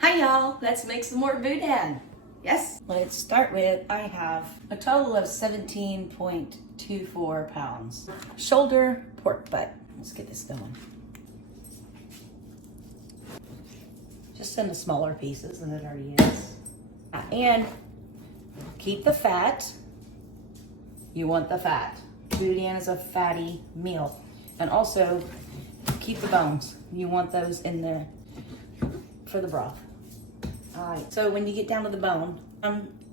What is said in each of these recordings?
Hi y'all, let's make some more boudin. Yes, let's start with, I have a total of 17.24 pounds. Shoulder pork butt. Let's get this going. Just in the smaller pieces than it already is. And keep the fat. You want the fat. Boudin is a fatty meal. And also keep the bones. You want those in there for the broth. All right, so when you get down to the bone,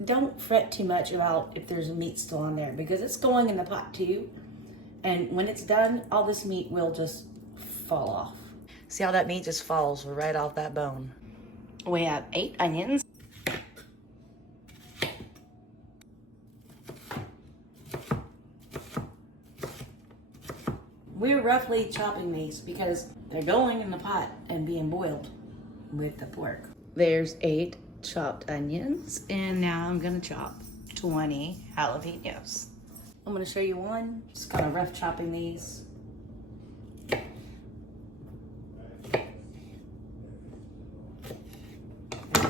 don't fret too much about if there's meat still on there because it's going in the pot too. And when it's done, all this meat will just fall off. See how that meat just falls right off that bone? We have 8 onions. We're roughly chopping these because they're going in the pot and being boiled with the pork. There's 8 chopped onions, and now I'm gonna chop 20 jalapeños. I'm gonna show you one, just kind of rough chopping these.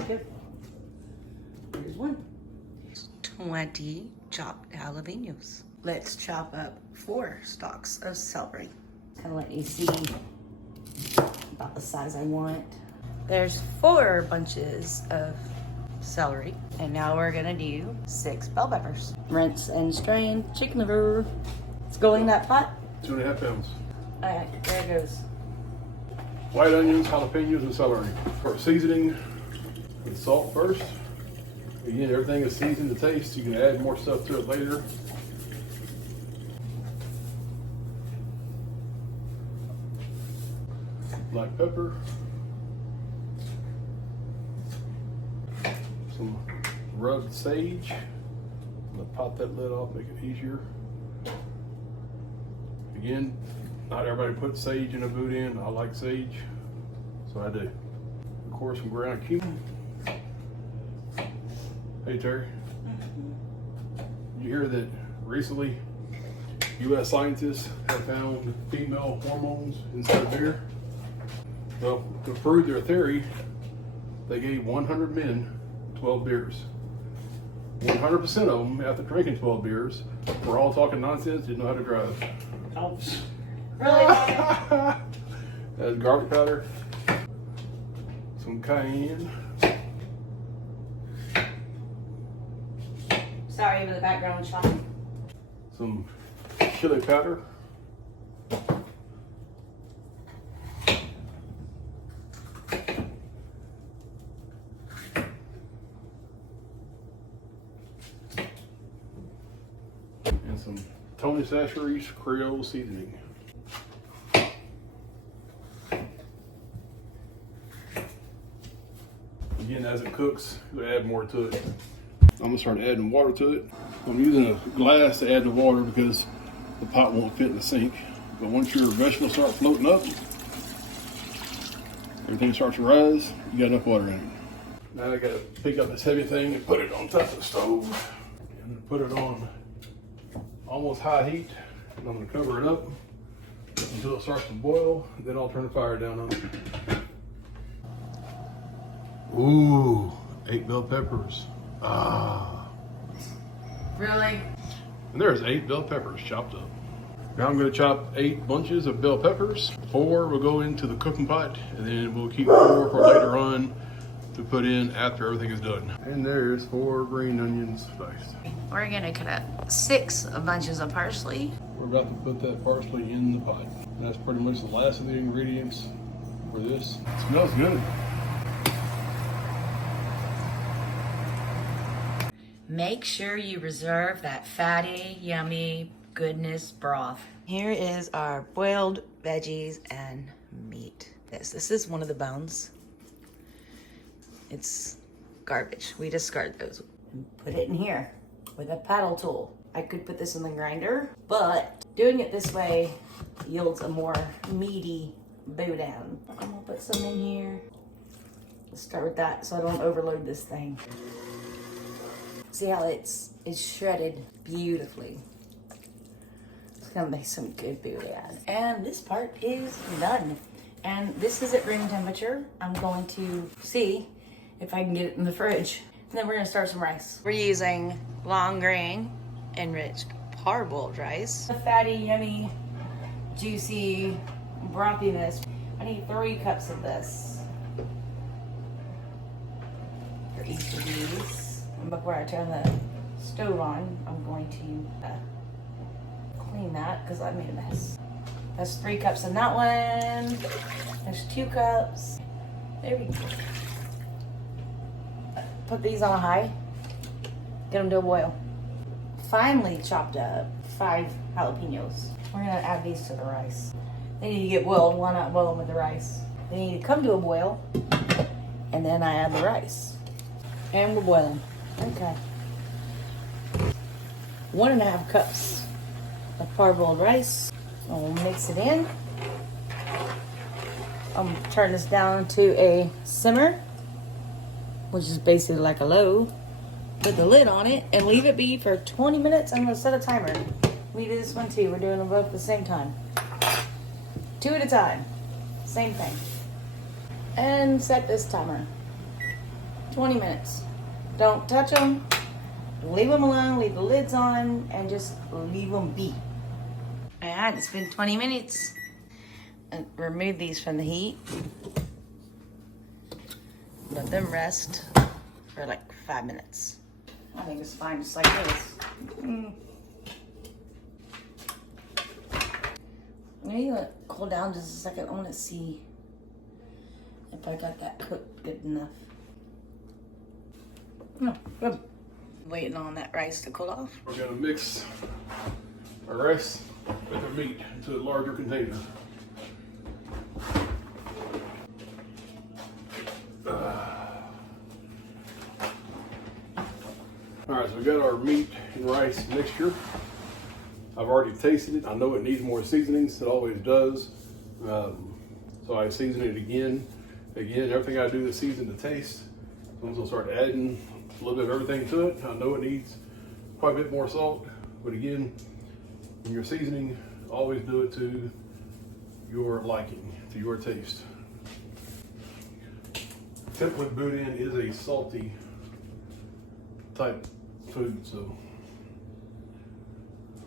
Here's one. 20 chopped jalapeños. Let's chop up 4 stalks of celery. Kind of let you see about the size I want. There's 4 bunches of celery. And now we're gonna do 6 bell peppers. Rinse and strain chicken liver. It's going in that pot. 2.5 pounds. All right, there it goes. White onions, jalapenos, and celery. For seasoning, with salt first. Again, everything is seasoned to taste. You can add more stuff to it later. Black pepper. Some rubbed sage. I'm gonna pop that lid off, make it easier. Again, not everybody puts sage in a boudin. I like sage, so I do. Of course, some ground cumin. Hey Terry, you hear that recently U.S. scientists have found female hormones inside of beer? Well, to prove their theory, they gave 100 men 12 beers. 100% of them, after drinking 12 beers, were all talking nonsense, didn't know how to drive. Oh, really? That's garlic powder, some cayenne. Sorry for the background chopping. Some chili powder. And some Tony Chachere's Creole seasoning. Again, as it cooks, you'll add more to it. I'm gonna start adding water to it. I'm using a glass to add the water because the pot won't fit in the sink. But once your vegetables start floating up, everything starts to rise, you got enough water in it. Now I gotta pick up this heavy thing and put it on top of the stove. And put it on almost high heat. And I'm gonna cover it up until it starts to boil. Then I'll turn the fire down on it. Ooh, 8 bell peppers. Ah. Really? And there's 8 bell peppers chopped up. Now I'm going to chop 8 bunches of bell peppers. 4 will go into the cooking pot, and then we'll keep 4 for later on to put in after everything is done. And there's 4 green onions diced. We're gonna cut up 6 bunches of parsley. We're about to put that parsley in the pot. And that's pretty much the last of the ingredients for this. It smells good. Make sure you reserve that fatty, yummy goodness broth. Here is our boiled veggies and meat. This is one of the bones. It's garbage. We discard those. And put it in here with a paddle tool. I could put this in the grinder, but doing it this way yields a more meaty boudin. I'm gonna put some in here. Let's start with that so I don't overload this thing. See how it's shredded beautifully. It's gonna make some good boudin. And this part is done. And this is at room temperature. I'm going to see if I can get it in the fridge. And then we're gonna start some rice. We're using long grain enriched parboiled rice. The fatty, yummy, juicy brothiness. I need 3 cups of this for each of these. And before I turn the stove on, I'm going to clean that because I made a mess. That's 3 cups in that one. There's 2 cups. There we go. Put these on high. Get them to a boil. Finely chopped up 5 jalapeños. We're gonna add these to the rice. They need to get boiled. Why not boil them with the rice? They need to come to a boil, and then I add the rice. And we're boiling. Okay. 1.5 cups of parboiled rice. We'll mix it in. I'm gonna turn this down to a simmer, which is basically like a low. Put the lid on it and leave it be for 20 minutes. I'm gonna set a timer. We do this one too. We're doing them both at the same time. 2 at a time. Same thing. And set this timer. 20 minutes. Don't touch them. Leave them alone. Leave the lids on and just leave them be. Alright, it's been 20 minutes. And remove these from the heat. Let them rest for like 5 minutes. I think it's fine just like this. Maybe let it cool down just a second. I want to see if I got that cooked good enough. No, good. Waiting on that rice to cool off. We're gonna mix our rice with our meat into a larger container. Alright, so we got our meat and rice mixture. I've already tasted it. I know it needs more seasonings. It always does. So I season it again. Everything I do to season the taste. I'm gonna start adding a little bit of everything to it. I know it needs quite a bit more salt, but again, when you're seasoning, always do it to your liking, to your taste. Typically, boudin is a salty type food, so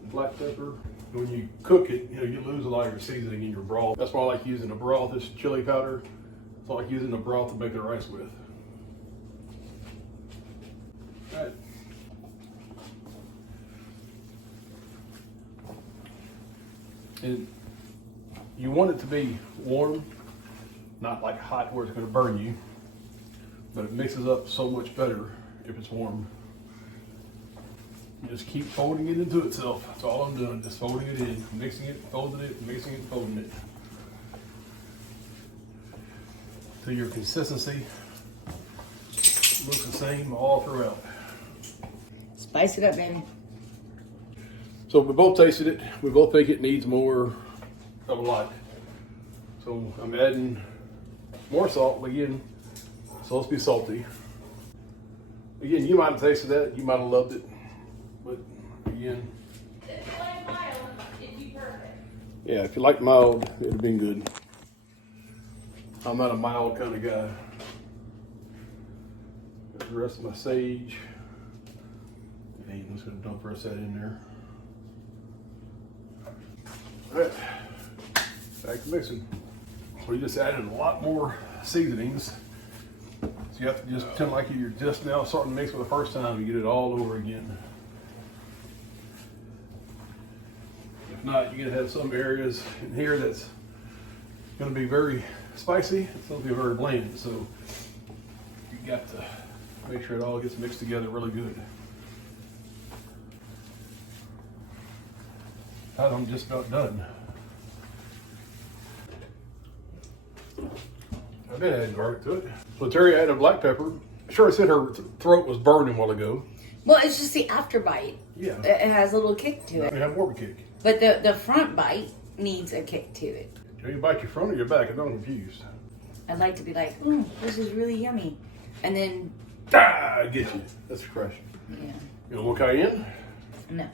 black pepper. When you cook it, you lose a lot of your seasoning in your broth. That's why I like using a broth. This chili powder. I like using the broth to make the rice with. All right. And you want it to be warm, not like hot where it's going to burn you, but it mixes up so much better if it's warm. You just keep folding it into itself. That's all I'm doing, just folding it in, mixing it, folding it, mixing it, folding it. Till your consistency looks the same all throughout. Spice it up, baby. So we both tasted it. We both think it needs more of a lot. So I'm adding more salt. Again, it's supposed to be salty. Again, you might have tasted that. You might have loved it. But again, if you like mild, it'd be perfect. Yeah, if you like mild, it'd have been good. I'm not a mild kind of guy. Got the rest of my sage. And I'm just gonna dump the rest of that in there. All right, back to mixing. We just added a lot more seasonings. So you have to just pretend like you're just now starting to mix for the first time. You get it all over again. If not, you're gonna have some areas in here that's gonna be very spicy. It's gonna be very bland. So you got to make sure it all gets mixed together really good. I'm just about done. I've been adding garlic to it. So Terry added black pepper. Sure, said her throat was burning a while ago. Well, it's just the after bite. Yeah. It has a little kick to it. We have more of a kick. But the front bite needs a kick to it. Do you bite your front or your back? I'm confused. I'd like to be like, this is really yummy. And then... I get you. That's a crush. Yeah. You want more cayenne? No.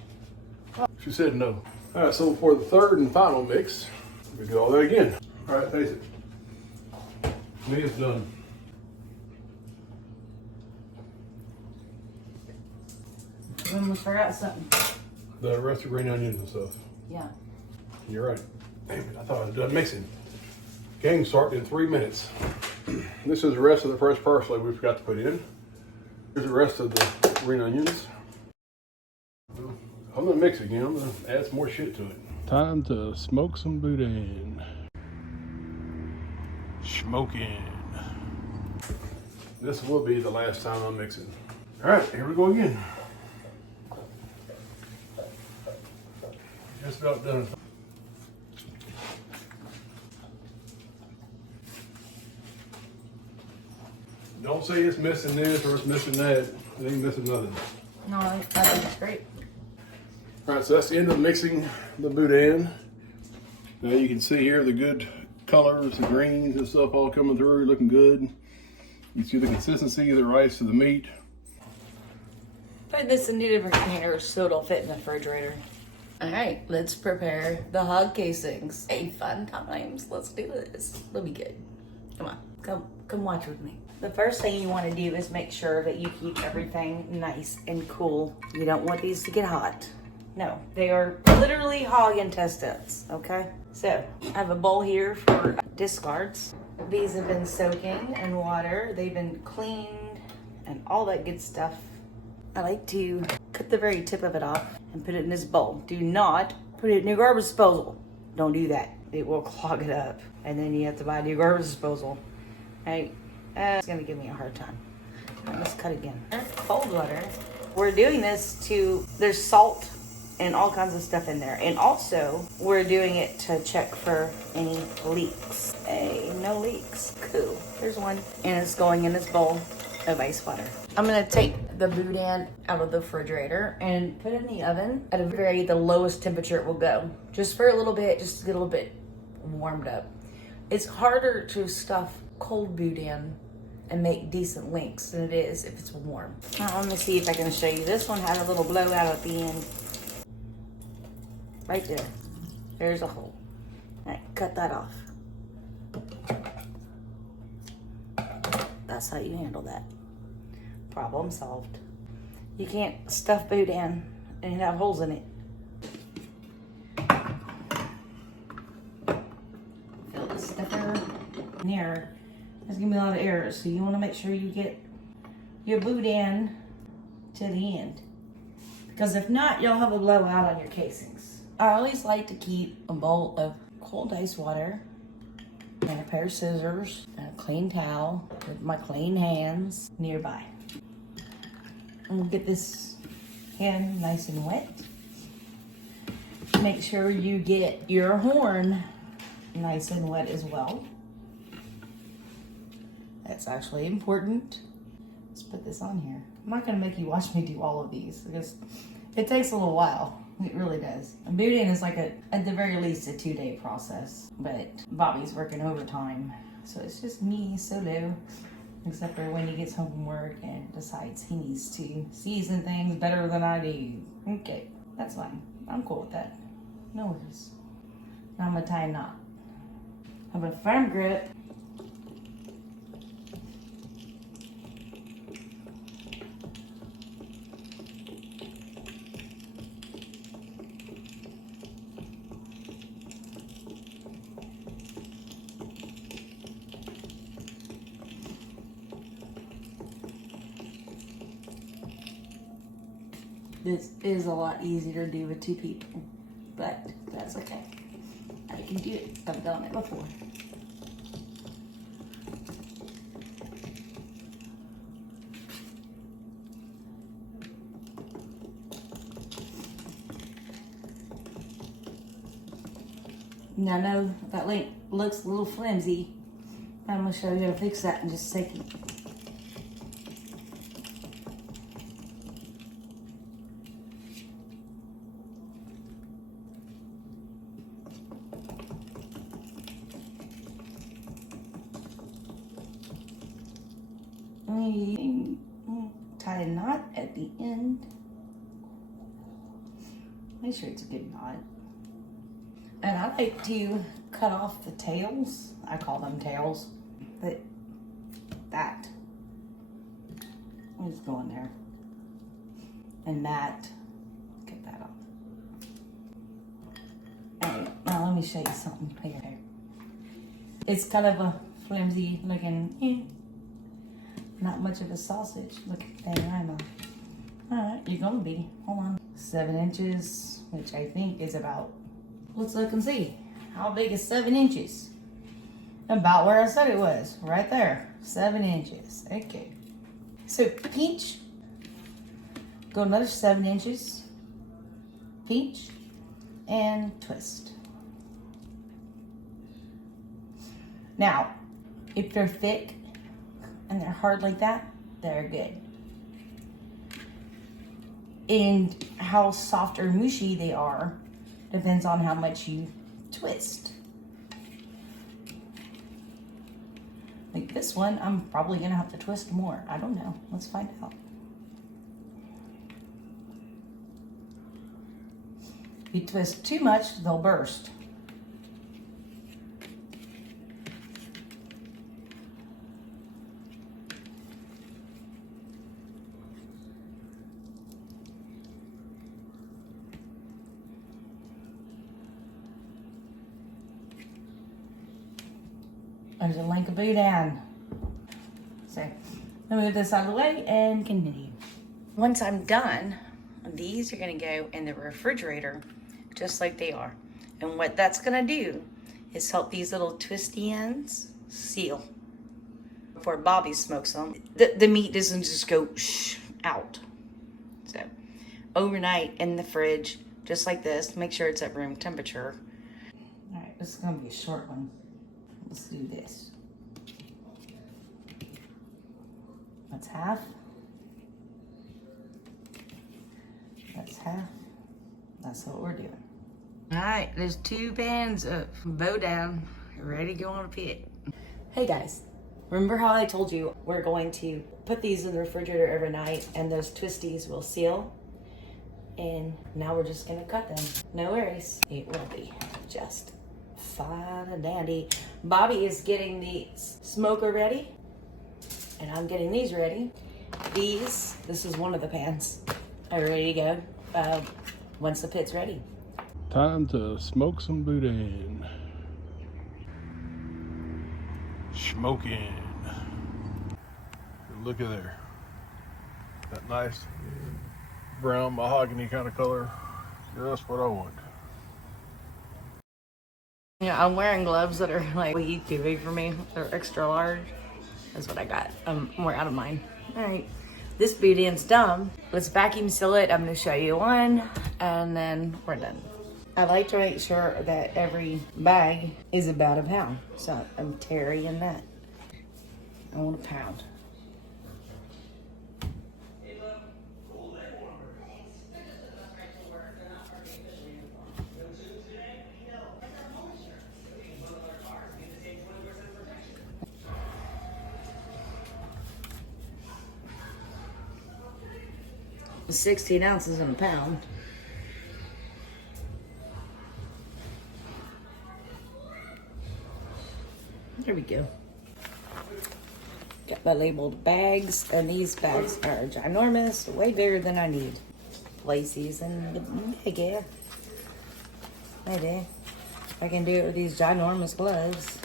She said no. All right, so for the third and final mix, we do all that again. All right, taste it. Me is done. almost forgot something. The rest of green onions and stuff. Yeah. You're right. Damn it, I thought I was done mixing. Game starting in 3 minutes. This is the rest of the fresh parsley we forgot to put in. Here's the rest of the green onions. I'm gonna mix again. I'm gonna add some more shit to it. Time to smoke some boudin. Smoking. This will be the last time I'm mixing. All right, here we go again. Just about done. Don't say it's missing this or it's missing that. It ain't missing nothing. No, I think it's great. All right, so that's the end of mixing the boudin. Now you can see here the good colors, the greens and stuff all coming through, looking good. You see the consistency of the rice to the meat. Put this in 2 different containers so it'll fit in the refrigerator. All right, let's prepare the hog casings. Hey, fun times. Let's do this. It'll be good. Come on, come watch with me. The first thing you want to do is make sure that you keep everything nice and cool. You don't want these to get hot. No, they are literally hog intestines, okay? So, I have a bowl here for discards. These have been soaking in water. They've been cleaned and all that good stuff. I like to cut the very tip of it off and put it in this bowl. Do not put it in your garbage disposal. Don't do that. It will clog it up. And then you have to buy a new garbage disposal. Hey, it's gonna give me a hard time. All right, let's cut again. Cold water. We're doing this there's salt and all kinds of stuff in there. And also, we're doing it to check for any leaks. Hey, no leaks. Cool. There's one. And it's going in this bowl of ice water. I'm gonna take the boudin out of the refrigerator and put it in the oven at the lowest temperature it will go. Just for a little bit, just to get a little bit warmed up. It's harder to stuff cold boudin and make decent links than it is if it's warm. Now let me see if I can show you. This one had a little blowout at the end. Right there. There's a hole. All right, cut that off. That's how you handle that. Problem solved. You can't stuff boudin and have holes in it. Fill the stuffer in here. There's gonna be a lot of errors, so you want to make sure you get your boudin to the end, because if not, you'll have a blowout on your casings. I always like to keep a bowl of cold ice water and a pair of scissors and a clean towel with my clean hands nearby. And we'll get this hand nice and wet. Make sure you get your horn nice and wet as well. That's actually important. Let's put this on here. I'm not gonna make you watch me do all of these because it takes a little while. It really does. And boudin is like at the very least a 2-day process, but Bobby's working overtime. So it's just me solo, except for when he gets home from work and decides he needs to season things better than I do. Okay, that's fine. I'm cool with that. No worries. Now I'm gonna tie a knot. Have a firm grip. This is a lot easier to do with 2 people, but that's okay. I can do it. I've done it before. Now I know that link looks a little flimsy. I'm gonna show you how to fix that in just a second. Tie a knot at the end. Make sure it's a good knot. And I like to cut off the tails. I call them tails. But that is going there. And that let me show you something here. It's kind of a flimsy looking, not much of a sausage looking thing either. Alright, you're gonna be, hold on. 7 inches, which I think is about, let's look and see. How big is 7 inches? About where I said it was, right there. 7 inches, okay. So pinch, go another 7 inches, pinch, and twist. Now, if they're thick and they're hard like that, they're good. And how soft or mushy they are depends on how much you twist. Like this one, I'm probably gonna have to twist more. I don't know, let's find out. If you twist too much, they'll burst. There's a link of boudin. So, let me move this out of the way and continue. Once I'm done, these are gonna go in the refrigerator just like they are. And what that's gonna do is help these little twisty ends seal. Before Bobby smokes them, the meat doesn't just go out. So, overnight in the fridge, just like this, make sure it's at room temperature. All right, this is gonna be a short one. Let's do this. That's half. That's half. That's what we're doing. All right, there's 2 pans of boudin ready to go on a pit. Hey guys, remember how I told you we're going to put these in the refrigerator every night and those twisties will seal? And now we're just gonna cut them. No worries, it will be just fine and dandy. Bobby is getting the smoker ready, and I'm getting these ready. This is one of the pans, are ready to go once the pit's ready. Time to smoke some boudin. Smoking. Look at there. That nice brown mahogany kind of color. Just what I want. Yeah, I'm wearing gloves that are like way too big for me. They're extra large. That's what I got. I'm more out of mine. All right, this boudin's done. Let's vacuum seal it. I'm gonna show you one, and then we're done. I like to make sure that every bag is about a pound. So I'm tarrying that. I want a pound. It's 16 ounces in a pound. There we go. Got my labeled bags, and these bags are ginormous, way bigger than I need. Play season, yeah. I do. I can do it with these ginormous gloves.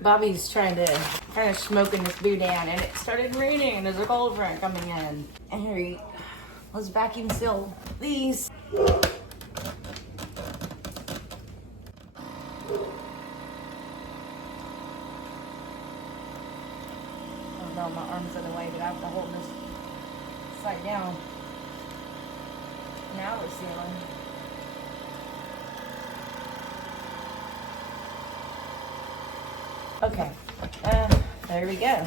Bobby's trying to finish smoking this boudin, and it started raining. There's a cold front coming in. And here, let's vacuum seal these. Oh no, my arm's in the way, but I have to hold this side down. Now we're sealing. Okay, there we go.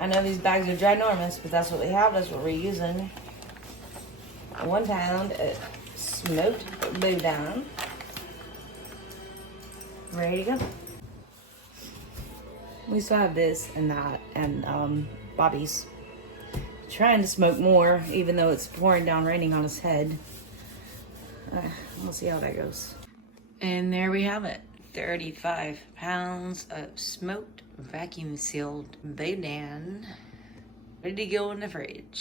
I know these bags are ginormous, but that's what we have. That's what we're using. 1 pound of smoked boudin. Ready to go. We still have this and that, and Bobby's trying to smoke more, even though it's pouring down raining on his head. We'll see how that goes. And there we have it. 35 pounds of smoked vacuum sealed boudin ready to go in the fridge.